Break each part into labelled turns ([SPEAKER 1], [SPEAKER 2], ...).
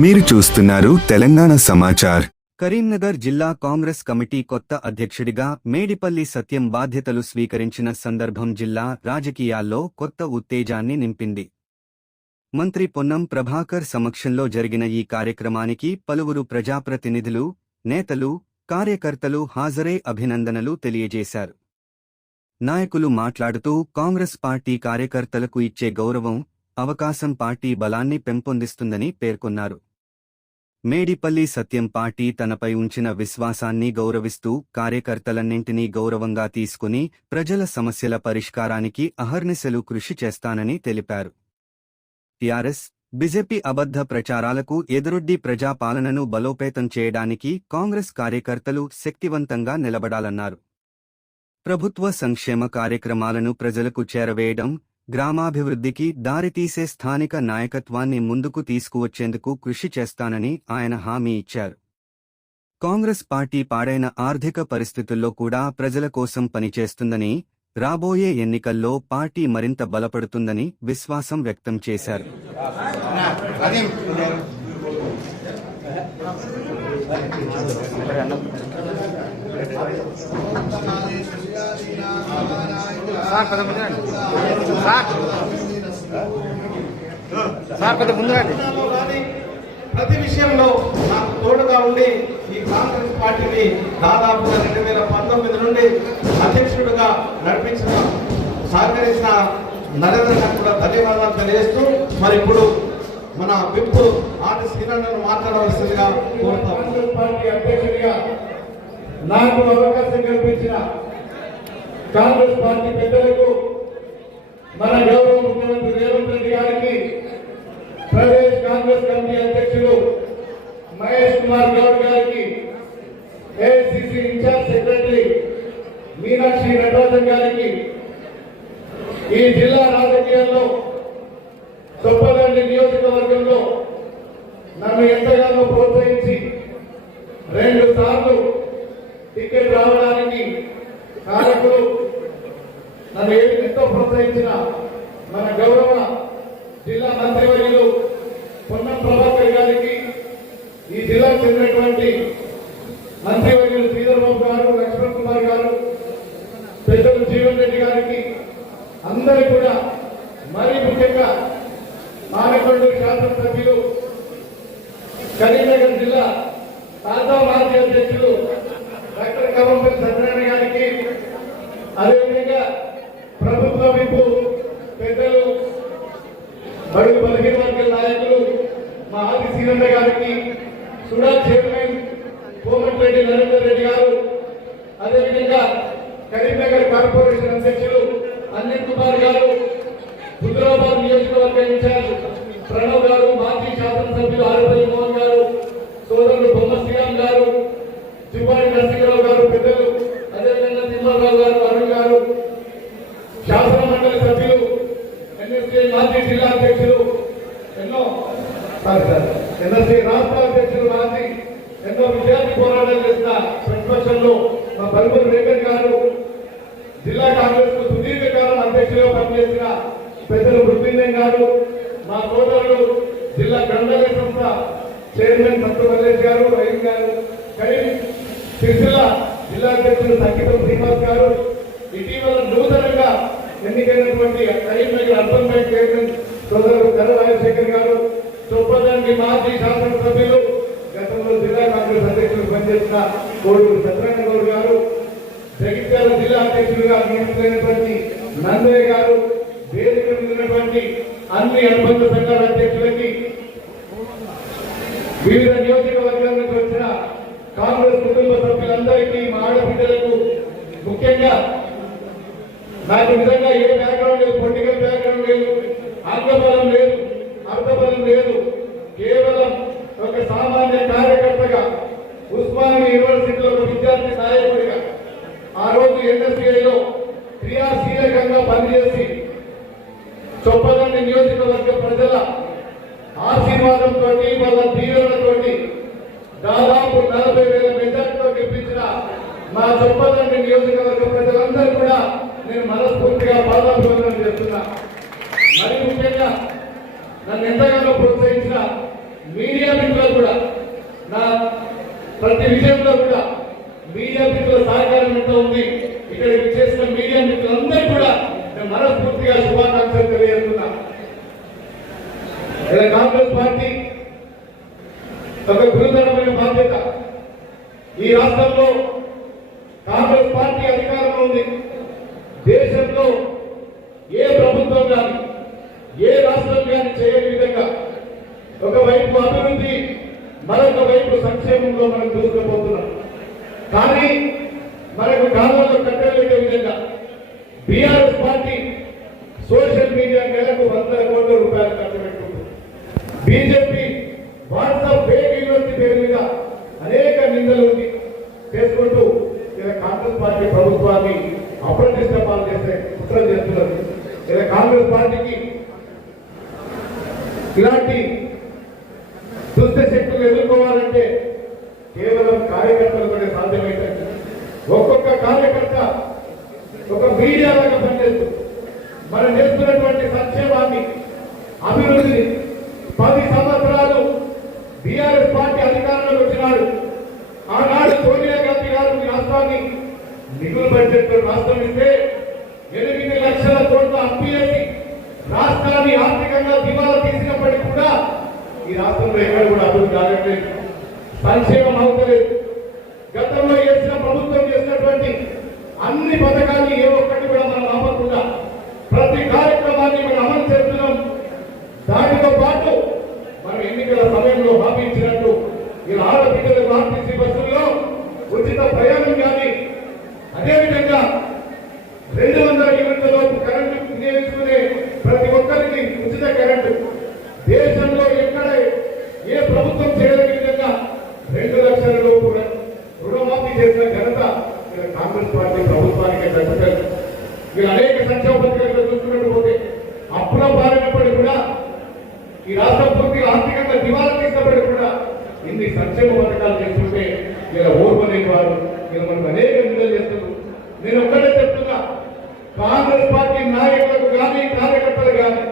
[SPEAKER 1] మీరు చూస్తున్నారు తెలంగాణ సమాచార్.
[SPEAKER 2] కరీంనగర్ జిల్లా కాంగ్రెస్ కమిటీ కొత్త అధ్యక్షుడిగా మేడిపల్లి సత్యం బాధ్యతలు స్వీకరించిన సందర్భం జిల్లా రాజకీయాల్లో కొత్త ఉత్తేజాన్ని నింపింది. మంత్రి పొన్నం ప్రభాకర్ సమక్షంలో జరిగిన ఈ కార్యక్రమానికి పలువురు ప్రజాప్రతినిధులు నేతలు కార్యకర్తలు హాజరై అభినందనలు తెలియజేశారు. నాయకులు మాట్లాడుతూ కాంగ్రెస్ పార్టీ కార్యకర్తలకు ఇచ్చే గౌరవం అవకాశం పార్టీ బలాన్ని పెంపొందిస్తుందని పేర్కొన్నారు. మేడిపల్లి సత్యం పార్టీ తనపై ఉంచిన విశ్వాసాన్ని గౌరవిస్తూ కార్యకర్తలన్నింటినీ గౌరవంగా తీసుకుని ప్రజల సమస్యల పరిష్కారానికి అహర్నిశలు కృషి చేస్తానని తెలిపారు. టిఆర్ఎస్ బీజేపీ అబద్ధ ప్రచారాలకు ఎదురొడ్డి ప్రజాపాలనను బలోపేతం చేయడానికి కాంగ్రెస్ కార్యకర్తలు శక్తివంతంగా నిలబడాలన్నారు. ప్రభుత్వ సంక్షేమ కార్యక్రమాలను ప్రజలకు చేరవేయడం గ్రామాభివృద్ధికి దారితీసే స్థానిక నాయకత్వాన్ని ముందుకు తీసుకువచ్చేందుకు కృషి చేస్తానని ఆయన హామీ ఇచ్చారు. కాంగ్రెస్ పార్టీ పాడైన ఆర్థిక పరిస్థితుల్లో కూడా ప్రజల కోసం పనిచేస్తుందని రాబోయే ఎన్నికల్లో పార్టీ మరింత బలపడుతుందని విశ్వాసం వ్యక్తం చేశారు.
[SPEAKER 3] సార్ కొంత ముందు రండి. సార్. సార్ కొంత ముందు రండి.
[SPEAKER 4] ప్రతి విషయంలో నాకు తోడుగా ఉండి ఈ కాంగ్రెస్ పార్టీని దాదాపుగా రెండు వేల పంతొమ్మిది నుండి అధ్యక్షుడిగా నడిపించిన సహకరించిన నరేంద్ర గారికి కూడా ధన్యవాదాలు తెలియజేస్తూ మరి ఇప్పుడు మన విప్ ఆది శ్రీరంగను మాట్లాడవలసిందిగా కోరుతాం. కాంగ్రెస్ పార్టీ అధ్యక్షుడిగా నాకు అవకాశం కల్పించిన కాంగ్రెస్ పార్టీ పెద్దలకు మన గౌరవ ముఖ్యమంత్రి రేవంత్ రెడ్డి గారికి ప్రదేశ్ కాంగ్రెస్ కమిటీ అధ్యక్షులు మహేష్ కుమార్ గౌడ్ గారికి AICC incharge secretary Meenakshi Natarajan గారికి ఈ జిల్లా రాజకీయాల్లో చొప్పదండి నియోజకవర్గంలో నన్ను ఎంతగానో ప్రోత్సహించి రెండు సార్లు టికెట్ రావడానికి కారకులు నన్ను ఎంతో ప్రోత్సహించిన మన గౌరవ జిల్లా మంత్రివర్యులు పొన్నం ప్రభాకర్ గారికి ఈ జిల్లాకు చెందినటువంటి మంత్రివర్యులు శ్రీధర్బాబు గారు లక్ష్మణ్ కుమార్ గారు పెద్దలు జీవన్ రెడ్డి గారికి అందరూ కూడా మరీ ముఖ్యంగా మానకొండ శాసనసభ్యులు కరీంనగర్ జిల్లా తాజా మాజీ అధ్యక్షులు డాక్టర్ కవంపల్లి సత్యనారాయణ గారికి అదే మీకు పెద్దలు బడుగు బలహీన వర్గాల నాయకులు మా ఆది శ్రీరంగ గారికి సుడా చైర్మన్ కోమటిరెడ్డి నరేందర్ రెడ్డి గారు అదేవిధంగా కరీంనగర్ కార్పొరేషన్ అధ్యక్షులు అనిల్ కుమార్ గారు హుజరాబాద్ నియోజకవర్గ ఇన్ఛార్జ్ ప్రణవ్ గారు మాజీ శాసనసభ్యులు ఆరుపల్లి మోహన్ గారు సోదరుడు బొమ్మ శ్రీరామ్ గారు చిప్పాడి నరసింహరావు గారు పెద్దలు అదేవిధంగా తిమ్మరావు గారు అరుణ్ గారు శాసన మండలి సభ్యులు ఎన్ఎస్సీ మాజీ జిల్లా అధ్యక్షులు ఎన్నో సారీ సార్ ఎన్ఎస్సీ రాష్ట్ర అధ్యక్షులు మాజీ ఎన్నో విద్యార్థి పోరాటాలు చేసిన ప్రతిపక్షంలో మా బల్బుల్ వెంకట్ గారు జిల్లా కాంగ్రెస్కు సుదీర్ఘకాలం అధ్యక్షులుగా పనిచేసిన పెద్దలు వృత్తిందన్ గారు మా సోదరులు జిల్లా గ్రంథాలయ సంస్థ చైర్మన్ సత్తు మల్లేష్ గారు రహీం గారు కరీం సిరిసిల్ల జిల్లా అధ్యక్షులు సంగీతం శ్రీనివాస్ గారు ఇటీవల నూతనంగా ఎన్నికైనటువంటి కరీంనగర్ అర్బన్ బ్యాంక్ చైర్మన్ సోదరు కర రాజశేఖర్ గారు చొప్పదానికి మాజీ శాసనసభ్యులు గతంలో జిల్లా కాంగ్రెస్ అధ్యక్షులు పనిచేసిన కోడూరు సత్యనారాయణ గౌడ్ గారు జగిత్యాల జిల్లా అధ్యక్షులుగా నియమితులైనటువంటి నందయ్య గారు వేదిక ఉన్నటువంటి అన్ని అనుబంధ సంఘాల అధ్యక్షులకి వివిధ నియోజక నుంచి వచ్చిన కాంగ్రెస్ కుటుంబ సభ్యులందరికీ మా ఆడబిడ్డలకు ముఖ్యంగా నాకు నిజంగా ఏ బ్యాక్గ్రౌండ్ పొలిటికల్ బ్యాక్గ్రౌండ్ లేదు ఆంగ్లబలం లేదు అర్థబలం లేదు కేవలం ఒక సామాన్య కార్యకర్తగా ఉస్మానియా యూనివర్సిటీలో ఒక విద్యార్థి నాయకుడిగా ఆ రోజు ఎన్ఎస్సీఐలో క్రియాశీలకంగా పనిచేసి చొప్పదండి నియోజకవర్గ ప్రజల ఆశీర్వాదంతో వాళ్ళ దీవెనతోటి దాదాపు నలభై వేల మెజార్టీతో గెలిపించిన మా చొప్పదండి నియోజకవర్గ ప్రజలందరూ కూడా నేను మనస్ఫూర్తిగా పాదాభివందనం చేస్తున్నా మరి ముఖ్యంగా నన్ను ఎంతగానో ప్రోత్సహించిన మీడియా మిత్రులు కూడా నా ప్రతి విషయంలో కూడా మీడియా మిత్రుల సహకారం ఎంత ఉంది. ఇక్కడ చేసిన మీడియా మిత్రులందరూ కూడా నేను మనస్ఫూర్తిగా శుభాకాంక్షలు తెలియజేస్తున్నా. ఇలా కాంగ్రెస్ పార్టీ ఒక గురుతరమైన బాధ్యత. ఈ రాష్ట్రంలో కాంగ్రెస్ పార్టీ అధికారంలో ఉంది. దేశంలో ఏ ప్రభుత్వం కానీ ఏ రాష్ట్రం కానీ చేయని విధంగా ఒకవైపు అభివృద్ధి మరొక వైపు సంక్షేమంలో మనం దూసుకుపోతున్నాం కానీ మనకు కాలంలో కట్టలేని విధంగా బీఆర్ఎస్ పార్టీ సోషల్ మీడియా నెలకు వందల కోట్ల రూపాయలు ఖర్చు పెట్టుకుంటుంది బీజేపీ వాట్సాప్ ఫేక్ యూనివర్సిటీ పేరు మీద అనేక నిందలు ఉంది చేసుకుంటూ ఇలా కాంగ్రెస్ పార్టీ ప్రభుత్వాన్ని అప్రతిష్ట పాలు చేసే కుట్ర చేస్తున్నారు ఇలా కాంగ్రెస్ పార్టీకి ఇలాంటి దుష్ట శక్తులు ఎదుర్కోవాలంటే కేవలం కార్యకర్తలతోనే సాధ్యమైంది ఒక్కొక్క కార్యకర్త ఒక మీడియా లాగా పనిచేస్తూ మనం నేర్చుకున్నటువంటి సంక్షేమాన్ని అభివృద్ధిని పది సంవత్సరాలు బీఆర్ఎస్ పార్టీ అధికారంలోకి వచ్చినాడు. ఆనాడు సోనియా గాంధీ గారు ఈ రాష్ట్రాన్ని నిధులు బడ్జెట్ రాష్ట్రం ఇస్తే ఎనిమిది లక్షల కోట్ల అప్పు చేసి రాష్ట్రాన్ని ఆర్థికంగా దివాలా తీసినప్పటికీ కూడా ఈ రాష్ట్రంలో ఎక్కడ కూడా అభివృద్ధి జరగట్లేదు సంక్షేమం అవుతలేదు. గతంలో చేసిన ప్రభుత్వం చేసినటువంటి అన్ని పథకాన్ని ఏ ఒక్కటి కూడా మనం ఆపకుండా ప్రతి కార్యక్రమాన్ని మనం అమలు చేస్తున్నాం. దానితో పాటు మనం ఎన్నికల సమయంలో హామీ ఇచ్చినట్టు ఇలా ఆడపిల్లలకు ఆర్టీసీ బస్సుల్లో ఉచిత ప్రయాణం కానీ అదేవిధంగా రెండు వందల యూనిట్ల లోపు కరెంటు వినియోగించుకునే ప్రతి ఒక్కరికి ఉచిత కరెంటు దేశంలో ఎక్కడ ఏ ప్రభుత్వం చేయలేని విధంగా రెండు లక్షల లోపు రు- రుణమాఫీ చేసిన ఘనత ఇలా కాంగ్రెస్ పార్టీ ప్రభుత్వానికి దక్కుతుంది మీరు అనేక సంక్షేమ పథకాలు చూసుకున్నట్టు పోతే అప్పుల పారినప్పటికీ కూడా ఈ రాష్ట్రం పూర్తిగా ఆర్థికంగా దివాలా తీసినప్పటికీ కూడా ఇన్ని సంక్షేమ పథకాలు చేస్తుంటే ఇలా ఓర్వలేని వారు ఇలా మనకు అనేక నిందలు చేస్తున్నారు నేను ఒక్కటే చెప్తున్నా కాంగ్రెస్ పార్టీ నాయకులకు కానీ కార్యకర్తలు కానీ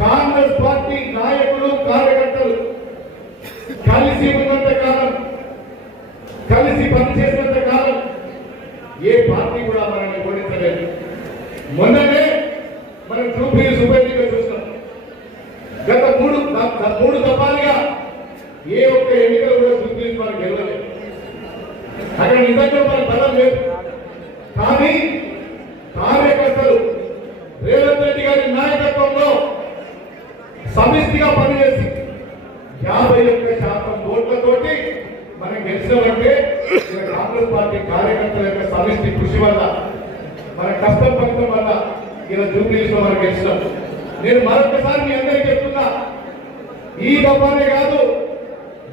[SPEAKER 4] కాంగ్రెస్ పార్టీ నాయకులు కార్యకర్తలు కలిసి ఉన్నంత కాలం కలిసి పనిచేసినంత కాలం ఏ పార్టీ కూడా మనల్ని ఓడించలేదు మొన్ననే మనం జూబ్లీ ఉప ఎన్నిక చూసినాం గత మూడు ద- ద- మూడు దఫాలుగా ఏ ఒక్క ఎన్నికలు కూడా జూబ్లీ మనం గెలవలేదు అక్కడ నిజంగా మన బలం లేదు కానీ కార్యకర్తలు రేవంత్ రెడ్డి గారి నాయకత్వంలో సమిష్టిగా పనిచేసి యాభై ఒక్క శాతం ఓట్లతోటి మనం గెలిచామంటే కాంగ్రెస్ పార్టీ కార్యకర్తల యొక్క సమిష్టి కృషి వల్ల మన కష్టం ఫలితం వల్ల ఇలా జూబ్లీస్లో మనం గెలిచినాం. నేను మరొకసారి మీ అందరికీ చెప్తున్నా ఈ దఫానే కాదు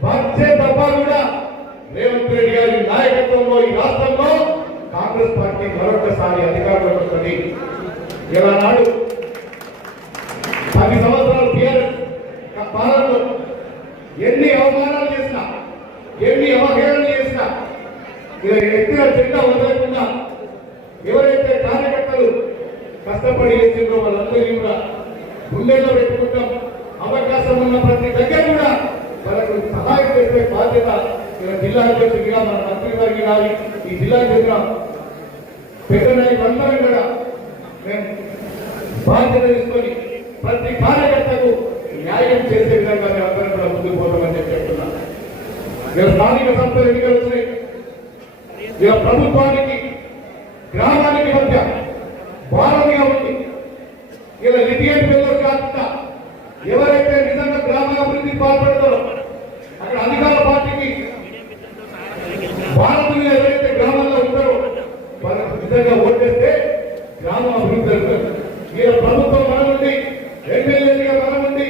[SPEAKER 4] వచ్చే దఫా కూడా రేవంత్ రెడ్డి గారి నాయకత్వంలో ఈ రాష్ట్రంలో కాంగ్రెస్ పార్టీ మరొకసారి అధికారంలోకి వస్తుంది ఇలా నాడు పది సంవత్సరాలు టీఆర్ఎస్ పాలనలో ఎన్ని అవమానాలు చేసినా ఎన్ని అవహేళనలు చేసినా ఇలా ఎత్తిన జెండా వదలకుండా ఎవరైతే కార్యకర్తలు కష్టపడి చేసిందో వాళ్ళందరినీ కూడా గుండెల్లో పెట్టుకుంటాం అవకాశం ఉన్న ప్రతి దగ్గర కూడా వాళ్ళకు సహాయం చేసే బాధ్యత ఇలా జిల్లా అధ్యక్షుడిగా మన మంత్రి గారికి కానీ ఈ జిల్లా చెందిన పెద్ద నాయకులందరం కూడా మేము బాధ్యత తీసుకొని ప్రతి కార్యకర్తకు న్యాయం చేసే విధంగా మేము అందరం కూడా ముందుకు పోతామని చెప్పి చెప్తున్నాను ఇలా స్థానిక సంస్థలు ఎన్నికలు వచ్చినాయి ఇలా ప్రభుత్వానికి గ్రామానికి మధ్య భారంగా ఉంది. ఇలా లిటిగేట్ పిల్లలు కాకుండా ఎవరైతే నిజంగా గ్రామాభివృద్ధి పాల్పడతారో అక్కడ అధికార పార్టీకి భారతీయులు ఎవరైతే గ్రామాల్లో ఉంటారో వాళ్ళకు నిజంగా ఓటేస్తే గ్రామం అభివృద్ధి జరుగుతుంది ఇలా ప్రభుత్వం మన నుండి ఎమ్మెల్యేలుగా మన నుండి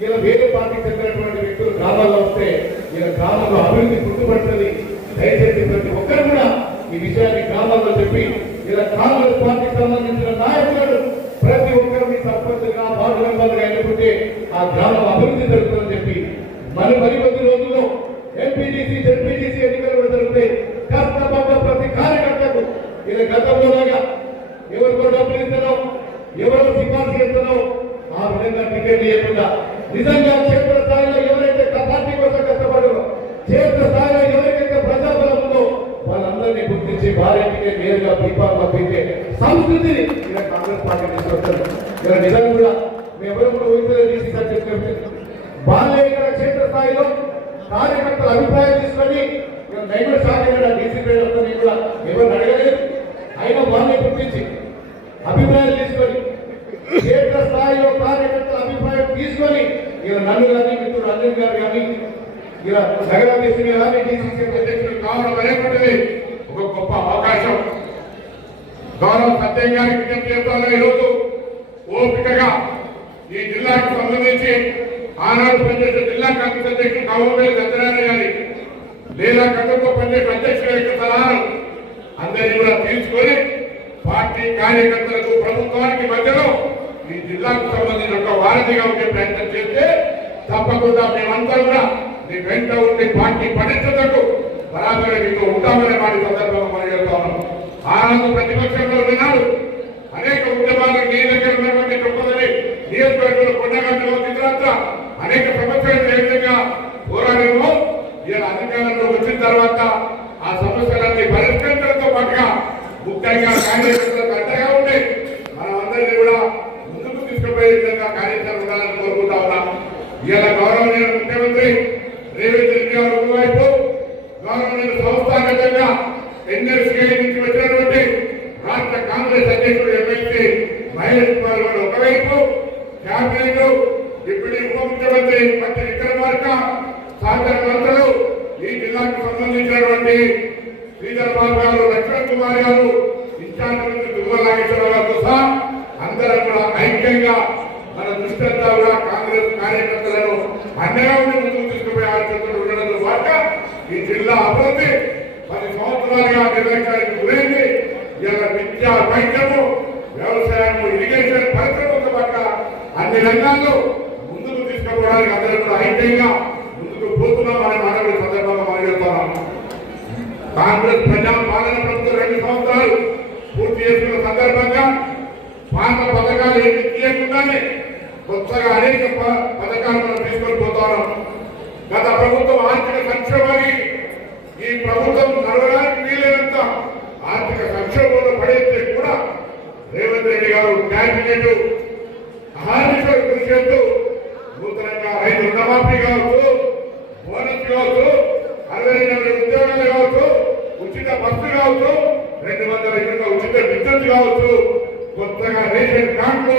[SPEAKER 4] ఇలా వేరే పార్టీకి చెందినటువంటి వ్యక్తులు గ్రామాల్లో వస్తే ఇలా గ్రామంలో అభివృద్ధి గుర్తుపడుతుంది దయచేసి ప్రతి ఒక్కరు కూడా ఈ విషయాన్ని గ్రామాల్లో చెప్పి ఇలా కాంగ్రెస్ పార్టీకి సంబంధించిన నాయకులను ప్రతి ఒక్కరిని సర్పంచ్గా వార్డు మెంబర్గా ఎన్నుకుంటే ఆ గ్రామం అభివృద్ధి జరుగుతుందని చెప్పి మరి మరి కొద్ది రోజుల్లో ఎంపీటీసీ జెడ్పీటీసీ ఎన్నికలు కూడా జరుగుతాయి కష్టపడ్డ ప్రతి కార్యకర్తకు ఇలా గతంలోలాగా ఎవరికో డబ్బులు ఇస్తున్నాం ఎవరో సిఫార్సు చేస్తున్నాం ఆ విధంగా టికెట్ ఇవ్వకుండా నిజంగా క్షేత్ర స్థాయిలో ఎవరైతే గుర్తించి
[SPEAKER 5] కంటే నేరుగా దీపాలు పంపించే సంస్కృతిని ఇలా కాంగ్రెస్ పార్టీ తీసుకొచ్చారు. ఇలా నిజంగా కూడా మేమెవరు కూడా ఊపిరి తీసి సార్ చెప్పినట్టు క్షేత్ర స్థాయిలో కార్యకర్తల అభిప్రాయం తీసుకొని ఇలా నైబర్ శాఖ డీసీపీ కూడా ఎవరు అడగలేదు. అయినా వాళ్ళని గుర్తించి అభిప్రాయాలు తీసుకొని క్షేత్ర స్థాయిలో కార్యకర్తల అభిప్రాయం తీసుకొని ఇలా నన్ను కానీ మిత్రుడు అంజన్ గారు కానీ ఇలా నగరాధీశుని కానీ డీసీసీ అధ్యక్షుడు కావడం అనేటువంటిది ఒక గొప్ప అవకాశం. గౌరవ సత్యం గారి విజ్ఞప్తి చేస్తాను ఈరోజు ఓపికగా ఈ జిల్లాకు సంబంధించి ఆనాడు పనిచేసే జిల్లా కాంగ్రెస్ అధ్యక్షుడు కామపల్లి సత్యనారాయణ గారి లేదా కట్టంతో పనిచేసే అధ్యక్షుల యొక్క సలహాలు అందరినీ కూడా తీసుకొని పార్టీ కార్యకర్తలకు ప్రభుత్వానికి మధ్యలో ఈ జిల్లాకు సంబంధించిన ఒక వారధిగా ఉండే ప్రయత్నం చేస్తే తప్పకుండా మేమంతా కూడా మీ వెంట ఉండి పార్టీ పటిష్టతకు బరాబరి మీతో ఉంటామనే మాట సందర్భంగా మనం చెప్తా ఉన్నాం. ఆనంద ప్రతిపక్షంలో ఉన్నాడు. అనేక ఉద్యమాలు నీ దగ్గర ఉన్నటువంటి గొప్పదని. నియోజకవర్గంలో కొండగంటలో ఇతరత్ర అనేక సమస్యలు ఏ విధంగా పోరాడేమో ఇలా అధికారంలో వచ్చిన తర్వాత ఆ సమస్యలన్నీ పరిష్కరించడంతో పాటుగా ముఖ్యంగా కార్యకర్తలకు అండగా ఉండి మనం అందరినీ కూడా ముందుకు తీసుకుపోయే విధంగా కార్యాచరణ ఉండాలని కోరుకుంటా ఉన్నాం ఇలా గౌరవనీయ ముఖ్యమంత్రి రేవంత్ రెడ్డి గారు ఒకవైపు గౌరవనీయ సంస్థాగతంగా ఎన్ఎస్కే నుంచి వచ్చినటువంటి రాష్ట్ర కాంగ్రెస్ అధ్యక్షుడు ఎమ్మెల్సీ మహేష్ కుమార్ గారు ఒకవైపు క్యాబినెట్ డిప్యూటీ ఉప ముఖ్యమంత్రి పట్టి విక్రమార్క సహకార మంత్రులు ఈ జిల్లాకు సంబంధించినటువంటి శ్రీధర్ బాబు గారు లక్ష్మణ్ కుమార్ గారు ఇన్ఛార్జ్ మంత్రి దుర్గా నాగేశ్వరరావు గారితో సహా అందరం కూడా ఐక్యంగా మన దృష్టి అంతా కూడా కాంగ్రెస్ కార్యకర్తలను అండగా ఉండి ముందుకు తీసుకుపోయే ఆలోచనలు ఉండడంతో పాటుగా ఈ జిల్లా అభివృద్ధి పది సంవత్సరాలుగా నిర్లక్ష్యానికి గురైంది ఇలా విద్య వైద్యము వ్యవసాయము ఇరిగేషన్ పరిశ్రమతో పాటు అన్ని రంగాల్లో ముందుకు తీసుకుపోవడానికి అందరూ కూడా ఐక్యంగా ముందుకు పోతున్నామనే మాట సందర్భంగా మనం చెప్తున్నాం కాంగ్రెస్ ప్రజా పాలన ప్రభుత్వం రెండు సంవత్సరాలు పూర్తి చేసుకున్న సందర్భంగా పాత పథకాలు ఏమి లేకుండానే కొత్తగా అనేక పథకాలు మనం తీసుకొని పోతాం గత ప్రభుత్వం ఆర్థిక సంక్షోభాన్ని ఈ ప్రభుత్వం నడవడానికి వీలైనంత ఆర్థిక సంక్షోభంలో పడేస్తే కూడా రేవంత్ రెడ్డి గారు క్యాబినెట్ అహానిశ్వర కృషి చేస్తూ నూతనంగా రైతు రుణమాఫీ కావచ్చు బోనస్ కావచ్చు అరవై ఎనిమిది ఉద్యోగాలు కావచ్చు ఉచిత బస్సు కావచ్చు రెండు వందల యూనిట్ల ఉచిత విద్యుత్ కావచ్చు కొత్తగా రేషన్ కార్డులు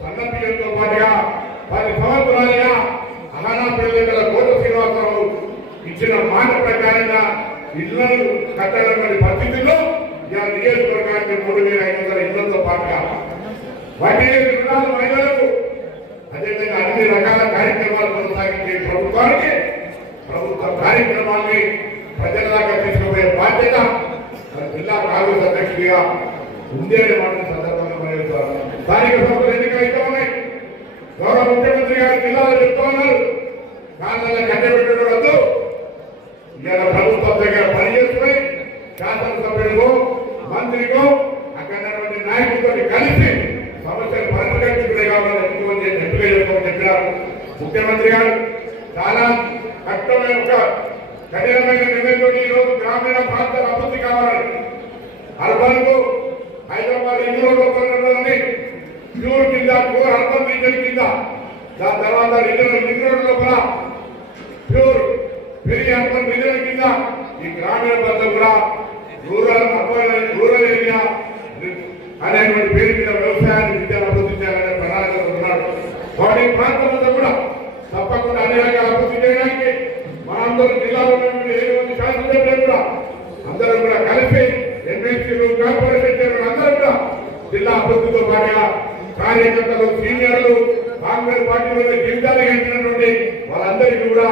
[SPEAKER 5] సన్నపిల్లలతో పాటుగా పది సంవత్సరాలుగా అహానా పిల్లల కోట శ్రీనివాసరావు ఇచ్చిన మాట ప్రకారంగా ఇళ్ళను కట్టడం పరిస్థితుల్లో ఇలా నియోజకవర్గానికి మూడు వేల ఐదు వందల ఇళ్ళతో పాటుగా వడ్డీ రుణాలు మహిళలకు అదేవిధంగా అన్ని రకాల కార్యక్రమాలు కొనసాగించే ప్రభుత్వానికి ప్రభుత్వ కార్యక్రమాన్ని ప్రజల తీసుకుపోయే బాధ్యత జిల్లా కాంగ్రెస్ అధ్యక్షుడిగా ఉంది మాట సందర్భంగా స్థానిక సంస్థలు ఎన్నికలు అయితే ఉన్నాయి. గౌరవ ముఖ్యమంత్రి గారు జిల్లాలో చెప్తా ఉన్నారు. కాళ్ళ కట్టబెట్టడం వద్దు ఇవాళ ప్రభుత్వం దగ్గర పనిచేసుకుని శాసనసభ్యులకు మంత్రికు అక్కడ నాయకులతో కలిసి సమస్యలు పరిష్కరించుకునే కావాలని ముఖ్యమంత్రి ఎంపిక చేసుకోమని చెప్పారు ముఖ్యమంత్రి గారు. చాలా కష్టమైన ఒక కఠినమైన నిర్ణయంతో ఈరోజు గ్రామీణ ప్రాంతాల అభివృద్ధి కావాలని అర్బన్కు హైదరాబాద్ ఇంగ్ రోడ్ లోపల ప్యూర్ కింద కోర్ అర్బన్ రీజన్ కింద. దాని తర్వాత రీజనల్ రింగ్ రోడ్ లోపల. ప్యూర్ పెరిగి అర్బన్ రీజన్ కింద. ఈ గ్రామీణ ప్రాంతం కూడా రూరల్ అర్బన్ రూరల్ ఏరియా అనేటువంటి పేరు మీద వ్యవసాయాన్ని విద్యను అభివృద్ధి చేయాలనే ప్రణాళిక ఉన్నాడు వాటి ప్రాంతం అంతా కూడా తప్పకుండా అన్ని రకాల అభివృద్ధి చేయడానికి మనందరూ జిల్లాలో ఉన్నటువంటి ఏడు మంది శాసనసభ్యులు కూడా అందరూ కూడా కలిపి ఎమ్మెల్సీలు కార్పొరేషన్ జిల్లా అభివృద్ధితో పాటుగా కార్యకర్తలు సీనియర్లు కాంగ్రెస్ పార్టీలో జీవితాలు గడిచినటువంటి వాళ్ళందరికీ కూడా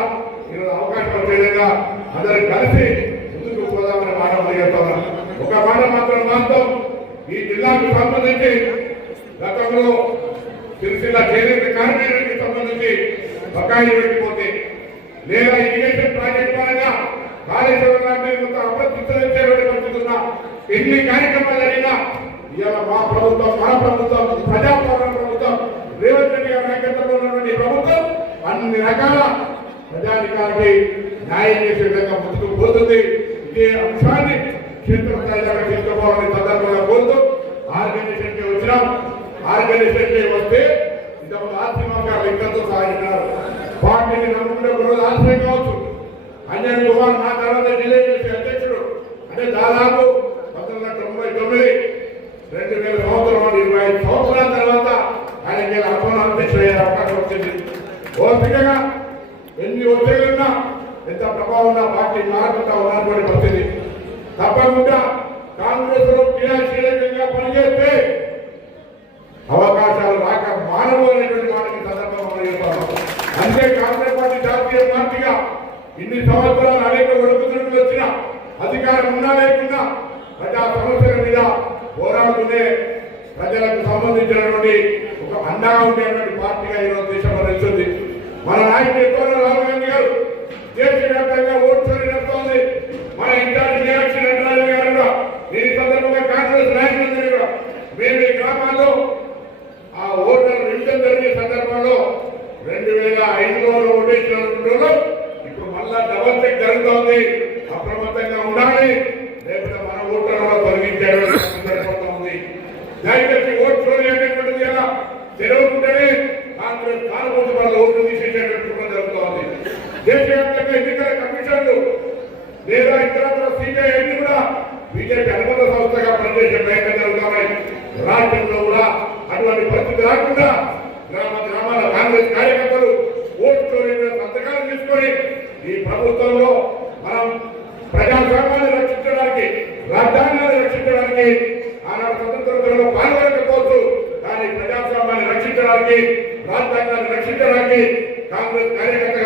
[SPEAKER 5] ఈరోజు అవకాశం వచ్చే విధంగా అందరూ కలిసి ముందుకు పోదామని మాట చేస్తున్నాం ఒక మాట మాత్రం వాస్తవం. ఈ జిల్లాకు సంబంధించి గతంలో సిరిసిల్ల చేనేత కార్మికులకి సంబంధించి బకాయి పెట్టిపోతే లేదా ఇరిగేషన్ ప్రాజెక్ట్ పరంగా కాళేశ్వరం లాంటి కొంత అప్రతిష్టేటువంటి ఎన్ని కార్యక్రమాలు జరిగినా ఇవాళ మా ప్రభుత్వం మన ప్రభుత్వం ప్రజాపాలన ప్రభుత్వం రేవంత్ రెడ్డి గారి నాయకత్వంలో ఉన్నటువంటి ప్రభుత్వం అన్ని రకాల ప్రజానికానికి న్యాయం చేసే విధంగా ముందుకు పోతుంది. ఇదే అంశాన్ని క్షేత్రస్థాయిలో తీసుకోవాలని సందర్భంగా కోరుతూ ఆర్గనైజేషన్కి వచ్చినాం. ఆర్గనైజేషన్కి వస్తే ఇంతకు ఆర్థికంగా వ్యక్తులతో సాగినారు పార్టీని నమ్ముకుంటే ఆశ్రయం కావచ్చు. అంజన్ కుమార్ మా తర్వాత చేసే అధ్యక్షుడు. అంటే దాదాపు పంతొమ్మిది వందల తొంభై తొమ్మిది ఐదు సంవత్సరాల తర్వాత ఆయనకి అర్థం అధ్యక్షుడు అయ్యే అవకాశం వచ్చింది. ఓపికగా ఎన్ని ఒత్తిడిలున్నా ఎంత ప్రభావం ఉన్న పార్టీ మారకుండా ఉన్నటువంటి పరిస్థితి. తప్పకుండా కాంగ్రెస్లో క్రియాశీలకంగా పనిచేస్తే అవకాశాలు రాక మానవు అనేటువంటి వాటికి సందర్భంగా మనం అంతే కాంగ్రెస్ పార్టీ జాతీయ పార్టీగా ఇన్ని సంవత్సరాలు అనేక ఒడుకుతుడుకులు వచ్చిన అధికారం ఉన్నా లేకుండా ప్రజా సమస్యల మీద పోరాడుతూనే ప్రజలకు సంబంధించినటువంటి ఒక అండగా ఉండేటువంటి పార్టీగా ఈరోజు దేశంలో నిలిచింది మన నాయకుడు ఎక్కువ రాహుల్ గాంధీ గారు దేశవ్యాప్తంగా ఓట్లని నడుస్తోంది మన ఇంటర్ మీనాక్షి నటరాజు గారు కూడా దీని సందర్భంగా కాంగ్రెస్ నాయకులందరూ కూడా మేము ఈ గ్రామాల్లో ఆ ఓటర్ నిమిషం జరిగే సందర్భంలో రెండు వేల ఐదులో ఓటేసిన ఇప్పుడు మళ్ళా డబల్ చెక్ జరుగుతోంది అప్రమత్తంగా ఉండాలి లేకపోతే మన ఓట్లను తొలగించేటువంటి సరిపోతుంది దయచేసి ఓట్ చోరీ అనేటువంటిది ఎలా తెరవకుంటేనే కాంగ్రెస్ కానుకోటి వాళ్ళ ఓట్లు తీసేసేటువంటి కూడా జరుగుతోంది దేశవ్యాప్తంగా ఎన్నికల కమిషన్లు లేదా ఇతరత్ర సిబిఐ కూడా బీజేపీ అనుబంధ సంస్థగా పనిచేసే ప్రయత్నం జరుగుతున్నాయి రాష్ట్రంలో కూడా అటువంటి పరిస్థితి రాకుండా గ్రామ గ్రామాల కాంగ్రెస్ కార్యకర్తలు ఓటు చోరీ మీద సంతకాలు తీసుకొని ఈ ప్రభుత్వంలో మనం ప్రజాస్వామ్యాన్ని రక్షించడానికి రాజ్యాంగాన్ని రక్షించడానికి ఆనాడు స్వతంత్రంలో పాల్గొనకపోవచ్చు. కానీ ప్రజాస్వామ్యాన్ని రక్షించడానికి రాజ్యాంగాన్ని రక్షించడానికి కాంగ్రెస్ కార్యకర్త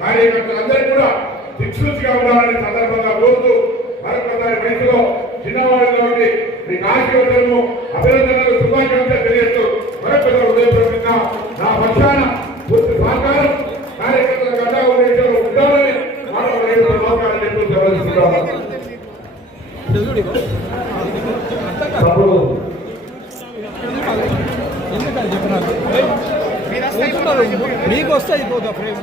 [SPEAKER 5] కార్యకర్తలందరూ కూడా దిక్సూచిగా ఉండాలని సందర్భంగా కోరుతూ మరొకసారి వయసులో చిన్నవాళ్ళు మీకు ఆశీర్వదనము అభినందనలు శుభాకాంక్షలు తెలియజేస్తూ మరొకసారి ఉదయపూర్వకంగా నా పక్షాన పూర్తి సహకారం కార్యకర్తల గంటా ఉద్దేశంలో ఉండాలని మీకు వస్తాయి పోదా ప్రేమ.